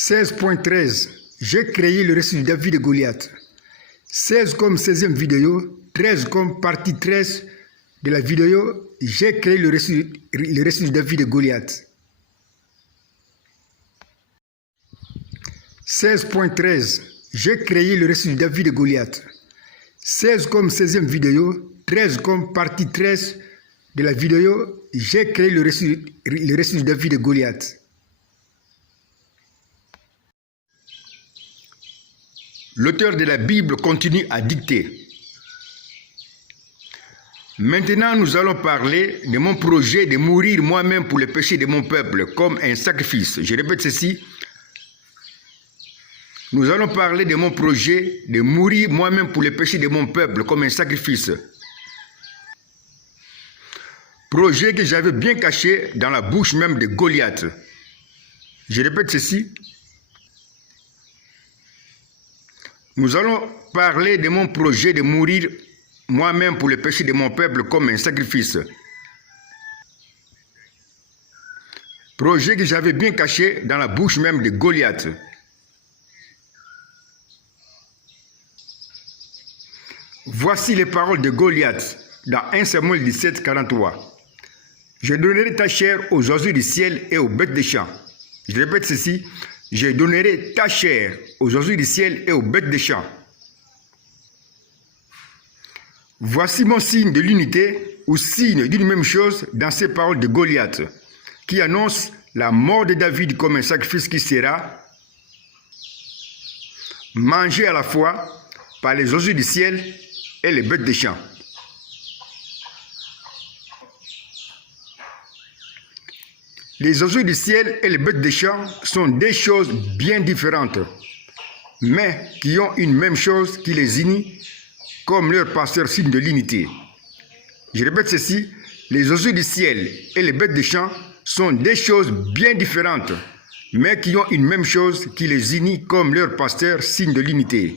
16.13. J'ai créé le récit de David et Goliath. 16 comme 16e vidéo, 13 comme partie 13 de la vidéo. J'ai créé le récit de David et Goliath. 16.13. J'ai créé le récit de David et Goliath. 16 comme 16e vidéo, 13 comme partie 13 de la vidéo. J'ai créé le récit de David et Goliath. L'auteur de la Bible continue à dicter. Maintenant, nous allons parler de mon projet de mourir moi-même pour les péchés de mon peuple comme un sacrifice. Je répète ceci. Nous allons parler de mon projet de mourir moi-même pour les péchés de mon peuple comme un sacrifice. Projet que j'avais bien caché dans la bouche même de Goliath. Je répète ceci. Nous allons parler de mon projet de mourir moi-même pour les péchés de mon peuple comme un sacrifice. Projet que j'avais bien caché dans la bouche même de Goliath. Voici les paroles de Goliath dans 1 Samuel 17, 43. Je donnerai ta chair aux oiseaux du ciel et aux bêtes des champs. Je répète ceci. Je donnerai ta chair aux oiseaux du ciel et aux bêtes des champs. Voici mon signe de l'unité ou signe d'une même chose dans ces paroles de Goliath, qui annonce la mort de David comme un sacrifice qui sera mangé à la fois par les oiseaux du ciel et les bêtes des champs. Les oiseaux du ciel et les bêtes des champs sont des choses bien différentes, mais qui ont une même chose qui les unit, comme leur pasteur signe de l'unité. Je répète ceci, les oiseaux du ciel et les bêtes des champs sont des choses bien différentes, mais qui ont une même chose qui les unit, comme leur pasteur signe de l'unité.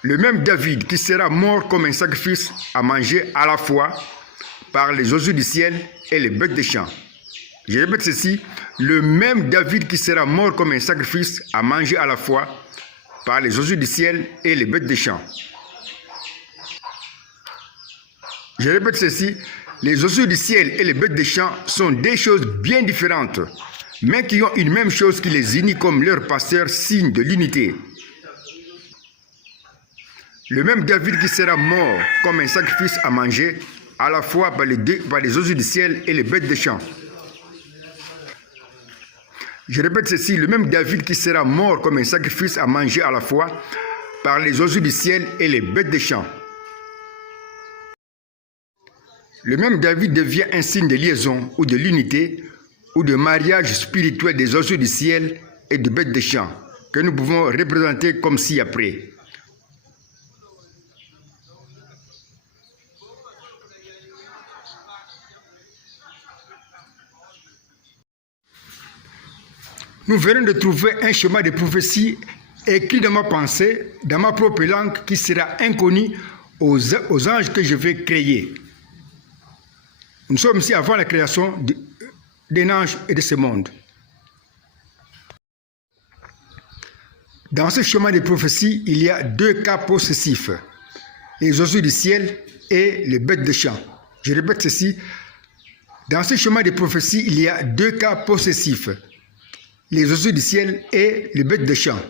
Le même David qui sera mort comme un sacrifice à manger à la fois par les oiseaux du ciel et les bêtes des champs. Je répète ceci, le même David qui sera mort comme un sacrifice à manger à la fois par les oiseaux du ciel et les bêtes des champs. Je répète ceci, les oiseaux du ciel et les bêtes des champs sont des choses bien différentes, mais qui ont une même chose qui les unit comme leur pasteur signe de l'unité. Le même David qui sera mort comme un sacrifice à manger à la fois par les oiseaux du ciel et les bêtes des champs. Je répète ceci, le même David qui sera mort comme un sacrifice à manger à la fois par les oiseaux du ciel et les bêtes des champs. Le même David devient un signe de liaison ou de l'unité ou de mariage spirituel des oiseaux du ciel et des bêtes des champs que nous pouvons représenter comme ci-après. Nous venons de trouver un schéma de prophétie écrit dans ma pensée, dans ma propre langue, qui sera inconnu aux anges que je vais créer. Nous sommes ici avant la création d'un ange et de ce monde. Dans ce schéma de prophétie, il y a deux cas possessifs, les oiseaux du ciel et les bêtes des champs. Je répète ceci, dans ce schéma de prophétie, il y a deux cas possessifs, les oiseaux du ciel et les bêtes des champs.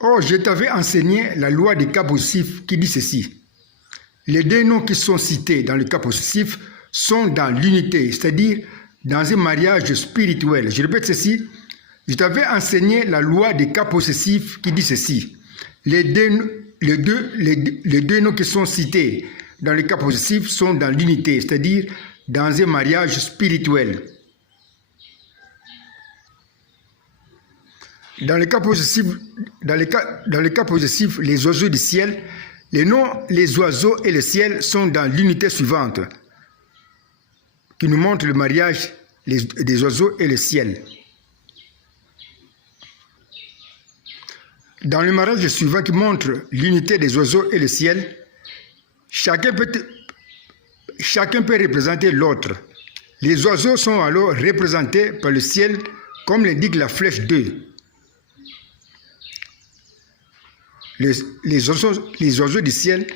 Or, je t'avais enseigné la loi des cas possessifs qui dit ceci. Les deux noms qui sont cités dans le cas possessif sont dans l'unité, c'est-à-dire dans un mariage spirituel. Je répète ceci. Je t'avais enseigné la loi des cas possessifs qui dit ceci. Les deux noms qui sont cités dans le cas possessif sont dans l'unité, c'est-à-dire dans un mariage spirituel. Dans le cas possessif, les oiseaux du ciel, les noms, les oiseaux et le ciel sont dans l'unité suivante, qui nous montre le mariage des oiseaux et le ciel. Dans le mariage suivant qui montre l'unité des oiseaux et le ciel, chacun peut chacun peut représenter l'autre. Les oiseaux sont alors représentés par le ciel, comme l'indique la flèche 2. Les oiseaux du ciel,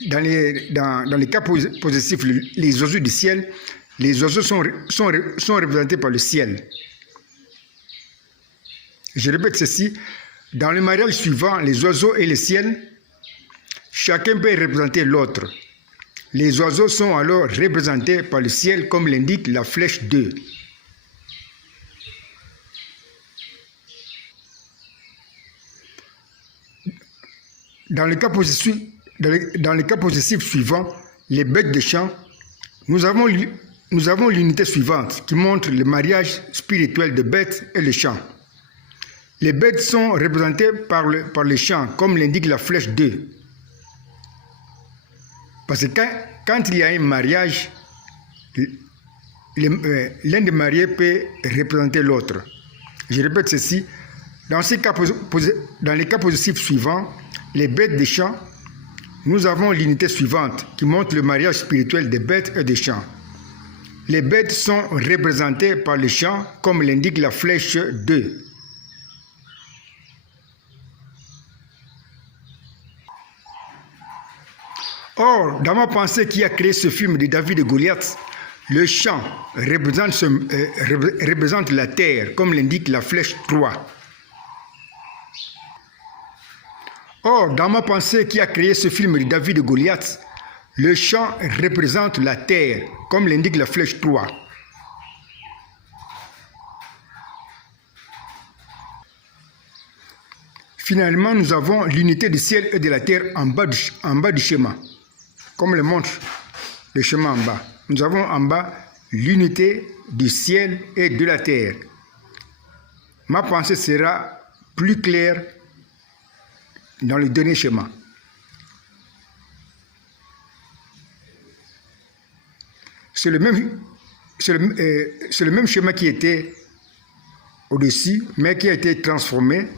dans les cas positifs, les oiseaux du ciel, les oiseaux sont représentés par le ciel. Je répète ceci, dans le mariage suivant, les oiseaux et le ciel, chacun peut représenter l'autre. Les oiseaux sont alors représentés par le ciel, comme l'indique la flèche 2. Dans le cas positif suivant, les bêtes de champ, nous avons l'unité suivante qui montre le mariage spirituel de bêtes et le champ. Les bêtes sont représentées par le champ, comme l'indique la flèche 2. Parce que quand il y a un mariage, l'un des mariés peut représenter l'autre. Je répète ceci, dans les cas positifs suivants, les bêtes des champs, nous avons l'unité suivante qui montre le mariage spirituel des bêtes et des champs. Les bêtes sont représentées par le champ, comme l'indique la flèche 2. Or, dans ma pensée qui a créé ce film de David et Goliath, le champ représente la terre, comme l'indique la flèche 3. Or, dans ma pensée qui a créé ce film de David et Goliath, le champ représente la terre, comme l'indique la flèche 3. Finalement, nous avons l'unité du ciel et de la terre en bas du schéma, comme le montre le schéma en bas. Nous avons en bas l'unité du ciel et de la terre. Ma pensée sera plus claire dans le dernier schéma. C'est le même schéma qui était au-dessus, mais qui a été transformé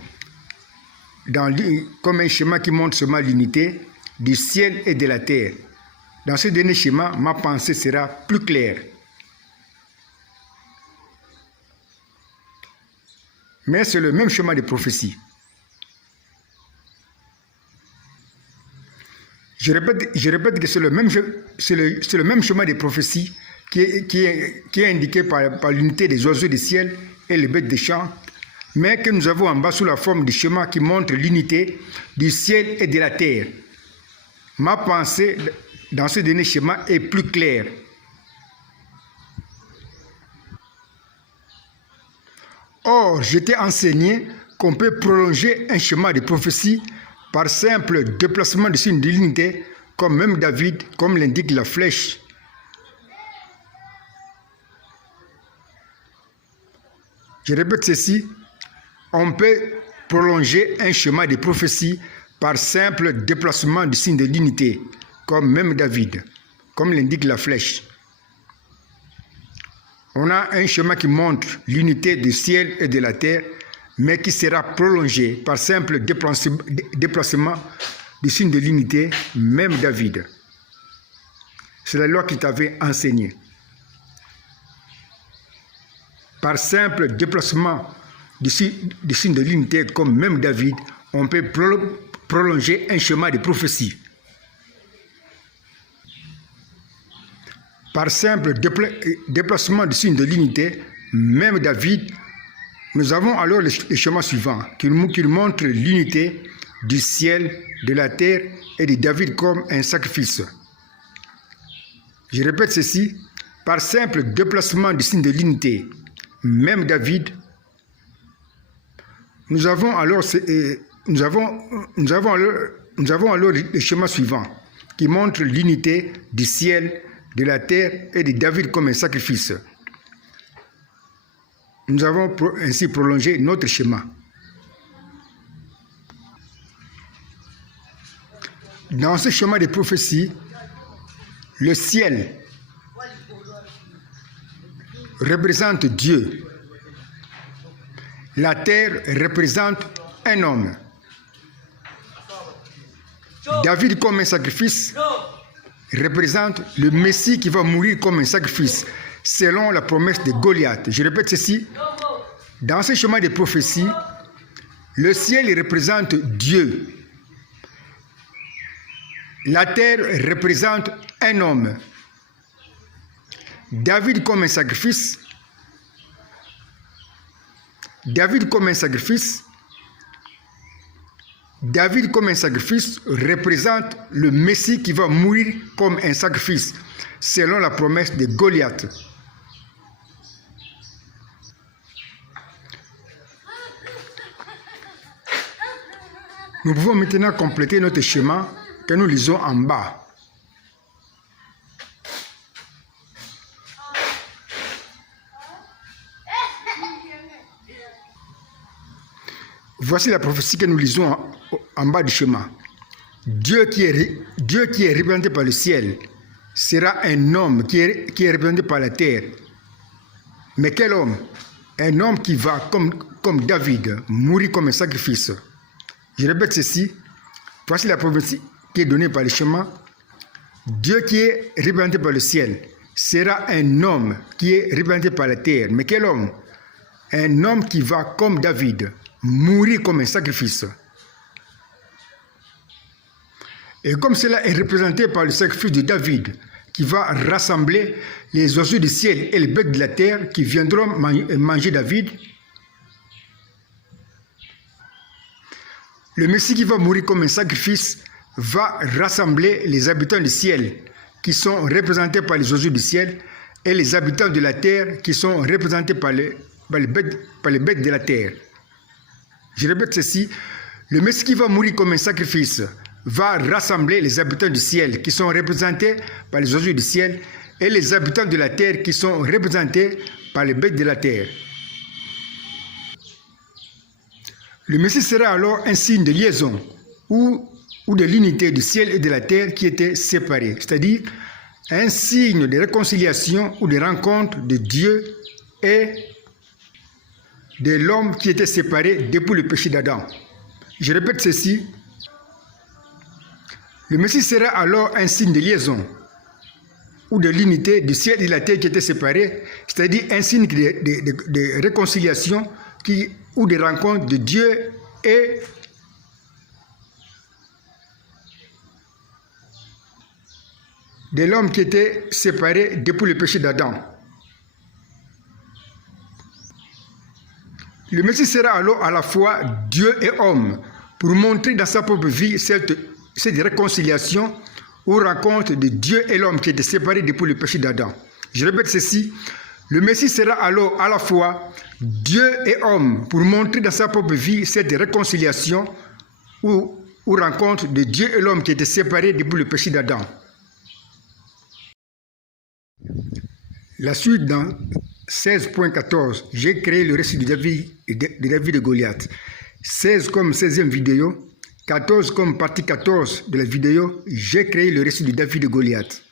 comme un schéma qui montre seulement l'unité du ciel et de la terre. Dans ce dernier schéma, ma pensée sera plus claire. Mais c'est le même schéma de prophétie. Je répète que c'est le même schéma de prophétie qui est indiqué par l'unité des oiseaux du ciel et les bêtes des champs, mais que nous avons en bas sous la forme du schéma qui montre l'unité du ciel et de la terre. Ma pensée dans ce dernier schéma est plus claire. Or, je t'ai enseigné qu'on peut prolonger un schéma de prophétie par simple déplacement de signe de l'unité, comme même David, comme l'indique la flèche. Je répète ceci, on peut prolonger un schéma de prophétie par simple déplacement du signe de l'unité, comme même David, comme l'indique la flèche. On a un schéma qui montre l'unité du ciel et de la terre, mais qui sera prolongé par simple déplacement du signe de l'unité, même David. C'est la loi qu'il t'avait enseignée. Par simple déplacement du signe de l'unité, comme même David, on peut prolonger un schéma de prophétie. Par simple déplacement du signe de l'unité, même David, nous avons alors le schéma suivant, qui nous montre l'unité du ciel, de la terre et de David comme un sacrifice. Je répète ceci, par simple déplacement du signe de l'unité, même David, nous avons alors le schéma suivant, qui montre l'unité du ciel, de la terre et de David comme un sacrifice. Nous avons ainsi prolongé notre schéma. Dans ce schéma de prophétie, le ciel représente Dieu. La terre représente un homme. David comme un sacrifice représente le Messie qui va mourir comme un sacrifice, selon la promesse de Goliath. Je répète ceci. Dans ce chemin de prophétie, le ciel représente Dieu. La terre représente un homme. David comme un sacrifice. David comme un sacrifice représente le Messie qui va mourir comme un sacrifice, selon la promesse de Goliath. Nous pouvons maintenant compléter notre schéma que nous lisons en bas. Voici la prophétie que nous lisons en bas du schéma. Dieu qui est représenté par le ciel sera un homme qui est représenté par la terre. Mais quel homme? Un homme qui va, comme David, mourir comme un sacrifice. Je répète ceci. Voici la prophétie qui est donnée par le schéma. Dieu qui est représenté par le ciel sera un homme qui est représenté par la terre. Mais quel homme? Un homme qui va, comme David, mourir comme un sacrifice. Et comme cela est représenté par le sacrifice de David, qui va rassembler les oiseaux du ciel et les bêtes de la terre qui viendront manger David, le Messie qui va mourir comme un sacrifice va rassembler les habitants du ciel qui sont représentés par les oiseaux du ciel et les habitants de la terre qui sont représentés par les bêtes de la terre. Je répète ceci, le Messie qui va mourir comme un sacrifice va rassembler les habitants du ciel qui sont représentés par les oiseaux du ciel et les habitants de la terre qui sont représentés par les bêtes de la terre. Le Messie sera alors un signe de liaison ou de l'unité du ciel et de la terre qui étaient séparés, c'est-à-dire un signe de réconciliation ou de rencontre de Dieu et de l'homme qui était séparé depuis le péché d'Adam. Je répète ceci. Le Messie sera alors un signe de liaison ou de l'unité du ciel et de la terre qui étaient séparés, c'est-à-dire un signe de réconciliation ou de rencontre de Dieu et de l'homme qui était séparé depuis le péché d'Adam. Le Messie sera alors à la fois Dieu et homme pour montrer dans sa propre vie cette réconciliation ou rencontre de Dieu et l'homme qui étaient séparés depuis le péché d'Adam. Je répète ceci, le Messie sera alors à la fois Dieu et homme pour montrer dans sa propre vie cette réconciliation ou rencontre de Dieu et l'homme qui étaient séparés depuis le péché d'Adam. La suite dans 16.14, j'ai créé le récit de David et Goliath. 16 comme 16e vidéo, 14 comme partie 14 de la vidéo, j'ai créé le récit de David et Goliath.